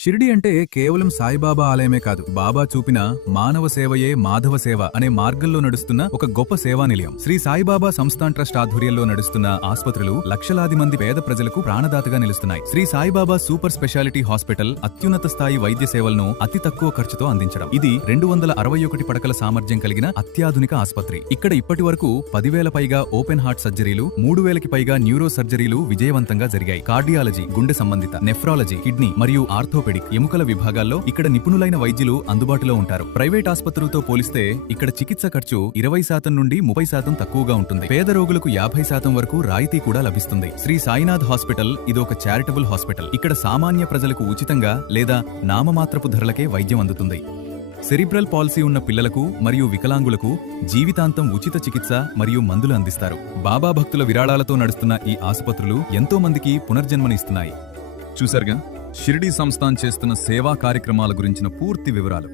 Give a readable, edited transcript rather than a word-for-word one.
షిరిడి అంటే కేవలం సాయిబాబా ఆలయమే కాదు, బాబా చూపిన మానవ సేవయే మాధవ సేవ అనే మార్గంలో నడుస్తున్న ఒక గొప్ప సేవా నిలయం. శ్రీ సాయిబాబా సంస్థాన్ ట్రస్ట్ ఆధ్వర్యంలో నడుస్తున్న ఆస్పత్రులు లక్షలాది మంది పేద ప్రజలకు ప్రాణదాతగా నిలుస్తున్నాయి. Shri Saibaba super speciality hospital అత్యున్నత స్థాయి వైద్య సేవలను అతి తక్కువ ఖర్చుతో అందించడం. ఇది 261 పడకల సామర్థ్యం కలిగిన అత్యాధునిక ఆస్పత్రి. ఇక్కడ ఇప్పటి వరకు 10,000 పైగా ఓపెన్ హార్ట్ సర్జరీలు, 3,000కి పైగా న్యూరో సర్జరీలు విజయవంతంగా జరిగాయి. కార్డియాలజీ, గుండె సంబంధిత, నెఫ్రాలజీ, కిడ్నీ మరియు ఆర్థోపెడిక్, ఎముకల విభాగాల్లో ఇక్కడ నిపుణులైన వైద్యులు అందుబాటులో ఉంటారు. ప్రైవేట్ ఆసుపత్రులతో పోలిస్తే ఇక్కడ చికిత్స ఖర్చు 20% నుండి 30% తక్కువగా ఉంటుంది. పేద రోగులకు 50% వరకు రాయితీ కూడా లభిస్తుంది. శ్రీ సాయినాథ్ హాస్పిటల్ ఇదొక చారిటబుల్ హాస్పిటల్. ఇక్కడ సామాన్య ప్రజలకు ఉచితంగా లేదా నామమాత్రపు ధరలకే వైద్యం అందుతుంది. సెరిబ్రల్ పాలసీ ఉన్న పిల్లలకు మరియు వికలాంగులకు జీవితాంతం ఉచిత చికిత్స మరియు మందులు అందిస్తారు. బాబా భక్తుల విరాళాలతో నడుస్తున్న ఈ ఆసుపత్రులు ఎంతో మందికి పునర్జన్మనిస్తున్నాయి. చూసారుగా, షిరిడీ సంస్థాన్ చేస్తున్న సేవా కార్యక్రమాల గురించిన పూర్తి వివరాలు.